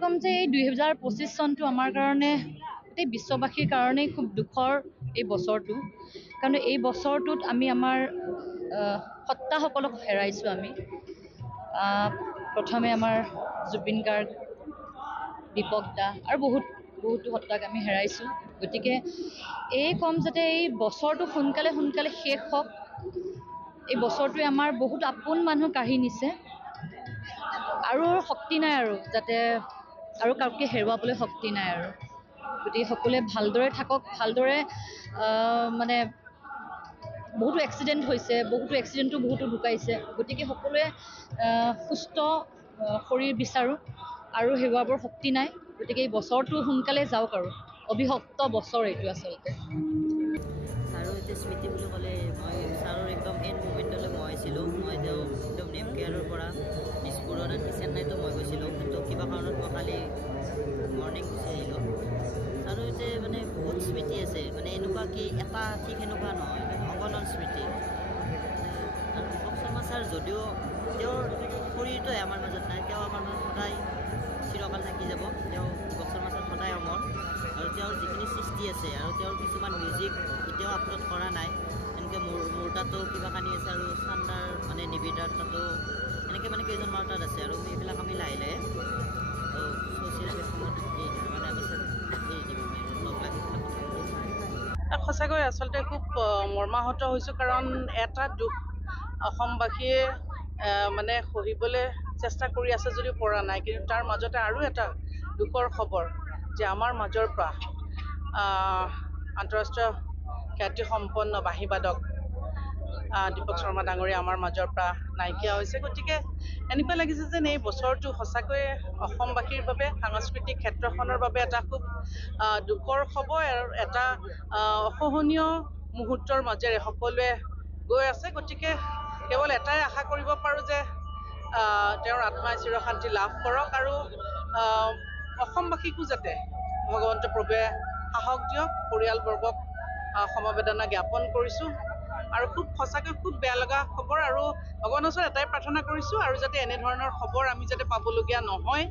ক'ম যে এই 2025 চনটো আমাৰ কাৰণে গোটেই বিশ্ববাসীৰ কাৰণেই খুব দুখৰ এই বছৰটো, কাৰণ এই বছৰটোত আমি আমাৰ সত্তাসকলক হেৰাইছোঁ আমি। প্ৰথমে আমাৰ জুবিন গাৰ্গ, দীপক দা আৰু বহুতো সত্তাক আমি হেৰাইছোঁ। গতিকে এই ক'ম যাতে এই বছৰটো সোনকালে সোনকালে শেষ হওক। এই বছৰটোৱে আমাৰ বহুত আপোন মানুহ কাঢ়ি নিছে আৰু শক্তি নাই আৰু যাতে আৰু কাউকে হেৰুৱাবলৈ শক্তি নাই আৰু। গতিকে সকলোৱে ভালদৰে থাকক, ভালদৰে মানে বহুতো এক্সিডেণ্ট হৈছে, বহুতো ঢুকাইছে। গতিকে সকলোৱে সুস্থ শৰীৰ বিচাৰোঁ আৰু হেৰুৱাবৰ শক্তি নাই। গতিকে এই বছৰটো সোনকালে যাওক আৰু অভিশপ্ত বছৰ এইটো আচলতে। ছাৰৰ এতিয়া স্মৃতি বুলি ক'লে মই ছাৰৰ একদম এণ্ড মুমেণ্টলৈ মই আছিলোঁ। মই তেওঁ একদম নেম কেয়াৰৰ পৰা দিছপুৰত আনকি চেন্নাইতো মই গৈছিলোঁ, কিন্তু কিবা কাৰণত মই কালি মৰ্ণিং গুচি আহিলোঁ। ছাৰৰ এতিয়া মানে বহুত স্মৃতি আছে, মানে এনেকুৱা কি এটা ঠিক এনেকুৱা নহয়, অগণন স্মৃতি। আৰু দীপক শৰ্মা ছাৰ যদিও তেওঁৰ শৰীৰটোৱে আমাৰ মাজত নাই, তেওঁ আমাৰ মাজত সদায় চিৰকাল থাকি যাব। তেওঁ দীপক শৰ্মা ছাৰ সদায় অমৰ, আৰু তেওঁৰ যিখিনি সৃষ্টি আছে আৰু তেওঁৰ কিছুমান মিউজিক এতিয়াও আপলোড কৰা নাই। এনেকৈ মোৰ তাতো কিবা কানি আছে আৰু চান্দাৰ মানে নিবিদাৰ তাতো এনেকৈ মানে কেইজনমানৰ তাত আছে, আৰু সেইবিলাক আমি লাহে লাহে ছ'চিয়েল প্লেটফৰ্মত মানে লগ লাগি সঁচাকৈ আচলতে খুব মৰ্মাহত হৈছোঁ, কাৰণ এটা দুখ অসমবাসীয়ে মানে সহিবলৈ চেষ্টা কৰি আছে যদিও পৰা নাই। কিন্তু তাৰ মাজতে আৰু এটা দুখৰ খবৰ যে আমাৰ মাজৰ পৰা আন্তঃৰাষ্ট্ৰীয় খ্যাতিসম্পন্ন বাঁহীবাদক দীপক শৰ্মা ডাঙৰীয়া আমাৰ মাজৰ পৰা নাইকিয়া হৈছে। গতিকে এনেকুৱা লাগিছে যেন এই বছৰটো সঁচাকৈয়ে অসমবাসীৰ বাবে, সাংস্কৃতিক ক্ষেত্ৰখনৰ বাবে এটা খুব দুখৰ খবৰ আৰু এটা অসহনীয় মুহূৰ্তৰ মাজেৰে সকলোৱে গৈ আছে। গতিকে কেৱল এটাই আশা কৰিব পাৰোঁ যে তেওঁৰ আত্মাই চিৰশান্তি লাভ কৰক, আৰু অসমবাসীকো যাতে ভগৱন্ত প্ৰভুৱে সাহস দিয়ক। পৰিয়ালবৰ্গক সমবেদনা জ্ঞাপন কৰিছোঁ, আৰু খুব সঁচাকৈ খুব বেয়া লগা খবৰ, আৰু ভগৱানৰ ওচৰত এটাই প্ৰাৰ্থনা কৰিছোঁ আৰু যাতে এনেধৰণৰ খবৰ আমি যাতে পাবলগীয়া নহয়।